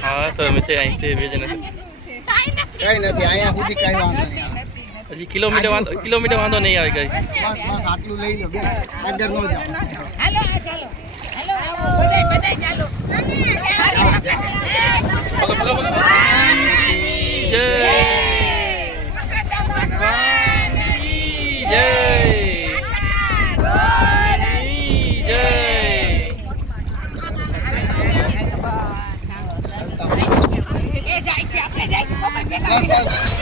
હા સર મેં અહીંથી બે જણા કઈ નથી અહીંયા સુધી કઈ વાંધો નહીં હજી કિલોમીટર વાંધો નહીં આવે કઈ બસ આટલું લઈ લો આગળ નો જાઓ હાલો ચાલો હાલો બધાય ચાલો જય ભગવાન કી જય એ જાય છે આપણે જાય છે